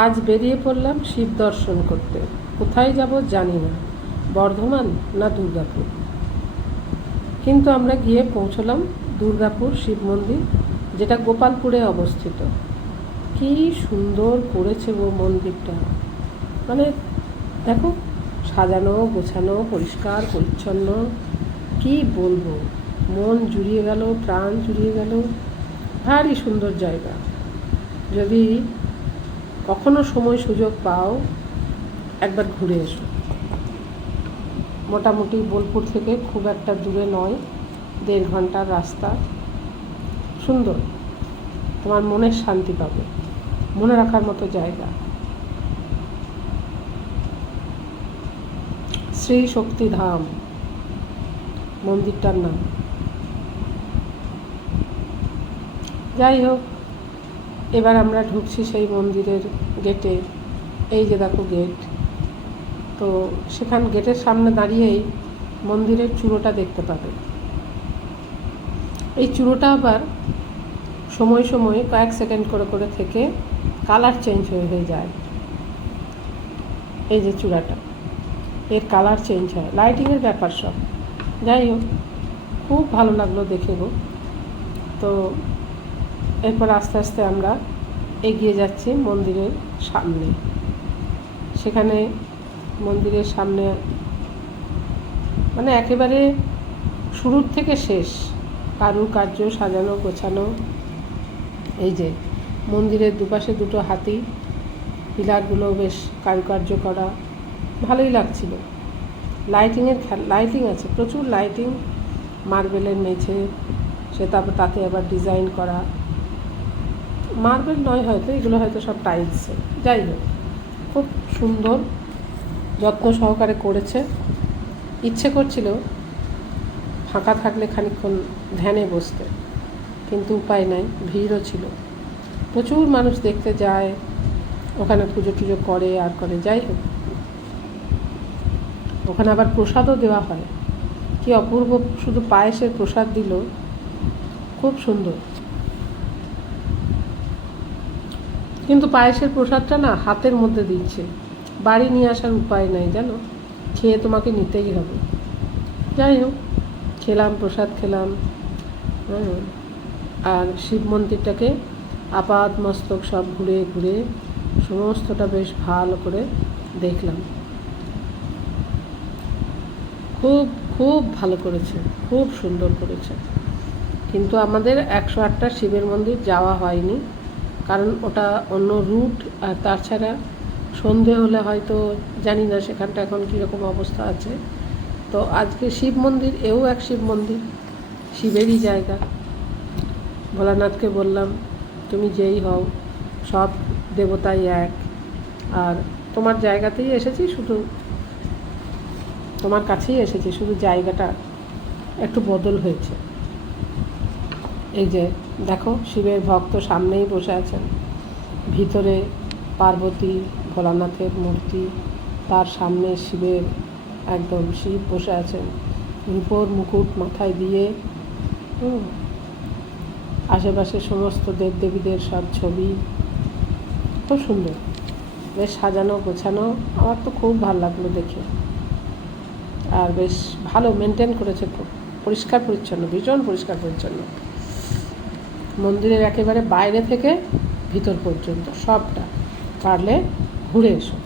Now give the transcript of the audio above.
আজ বেরিয়ে পড়লাম শিব দর্শন করতে। কোথায় যাব জানি না, বর্ধমান না দুর্গাপুর। কিন্তু আমরা গিয়ে পৌঁছলাম দুর্গাপুর শিব মন্দির, যেটা গোপালপুরে অবস্থিত। কি সুন্দর করেছে ও মন্দিরটা, মানে দেখো, সাজানো গোছানো পরিষ্কার পরিচ্ছন্ন, কি বলবো, মন জুড়িয়ে গেল, প্রাণ জুড়িয়ে গেল। ভারী সুন্দর জায়গা। যদি কখনো সময় সুযোগ পাও, একবার ঘুরে এসো। মোটামুটি বোলপুর থেকে খুব একটা দূরে নয়, 1.5 ঘন্টার রাস্তা। সুন্দর, তোমার মনের শান্তি পাবে, মনে রাখার মতো জায়গা। শ্রী শক্তিধাম মন্দিরটার নাম। যাই হোক, এবার আমরা ঢুকছি সেই মন্দিরের গেটে। এই যে দেখো গেট, তো সেখান গেটের সামনে দাঁড়িয়েই মন্দিরের চূড়োটা দেখতে পাবে। এই চূড়োটা আবার সময় সময় কয়েক সেকেন্ড করে করে থেকে কালার চেঞ্জ হয়ে যায়। এই যে চূড়াটা, এর কালার চেঞ্জ হয়, লাইটিংয়ের ব্যাপার সব। যাই হোক, খুব ভালো লাগলো দেখে গো। তো এরপর আস্তে আস্তে আমরা এগিয়ে যাচ্ছি মন্দিরের সামনে। সেখানে মন্দিরের সামনে মানে একেবারে শুরুর থেকে শেষ কারুকার্য, সাজানো গোছানো। এই যে মন্দিরের দুপাশে দুটো হাতি, পিলারগুলো বেশ কারুকার্য করা, ভালোই লাগছিল। লাইটিং আছে, প্রচুর লাইটিং, মার্বেলের মেঝে, সে তারপর তাতে আবার ডিজাইন করা। মার্বেল নয় হয়তো, এগুলো হয়তো সব টাইলসে। যাই হোক, খুব সুন্দর যত্ন সহকারে করেছে। ইচ্ছে করছিল ফাঁকা থাকলে খানিকক্ষণ ধ্যানে বসতে, কিন্তু উপায় নাই, ভিড়ও ছিল। প্রচুর মানুষ দেখতে যায়, ওখানে পুজো টুজো করে আর করে। যাই হোক, ওখানে আবার প্রসাদও দেওয়া হয়। কি অপূর্ব, শুধু পায়েসের প্রসাদ দিল, খুব সুন্দর। কিন্তু পায়েসের প্রসাদটা না হাতের মধ্যে দিচ্ছে, বাড়ি নিয়ে আসার উপায় নাই, জানো, খেয়ে তোমাকে নিতেই হবে। যাই হোক, খেলাম, প্রসাদ খেলাম। আর শিব মন্দিরটাকে আপাদ মস্তক সব ঘুরে ঘুরে সমস্তটা বেশ ভালো করে দেখলাম। খুব খুব ভালো করেছে, খুব সুন্দর করেছে। কিন্তু আমাদের 108টা শিবের মন্দির যাওয়া হয়নি, কারণ ওটা অন্য রুট। আর তাছাড়া সন্ধে হলে হয়তো, জানি না সেখানটা এখন কীরকম অবস্থা আছে। তো আজকে শিব মন্দির, এও এক শিব মন্দির, শিবেরই জায়গা। ভোলানাথকে বললাম, তুমি যেই হও, সব দেবতাই এক, আর তোমার জায়গাতেই এসেছি, শুধু তোমার কাছেই এসেছি, শুধু জায়গাটা একটু বদল হয়েছে। এই যে দেখো, শিবের ভক্ত সামনেই বসে আছেন, ভিতরে পার্বতী ভোলানাথের মূর্তি, তার সামনে শিবের একদম শিব বসে আছেন, রূপোর মুকুট মাথায় দিয়ে। আশেপাশে সমস্ত দেবদেবীদের সব ছবি, খুব সুন্দর, বেশ সাজানো গোছানো। আমার তো খুব ভালো লাগলো দেখে। আর বেশ ভালো মেনটেন করেছে, খুব পরিষ্কার পরিচ্ছন্ন, ভীষণ পরিষ্কার পরিচ্ছন্ন। মন্দিরের একেবারে বাইরে থেকে ভিতর পর্যন্ত সবটা, পারলে ঘুরে এসো।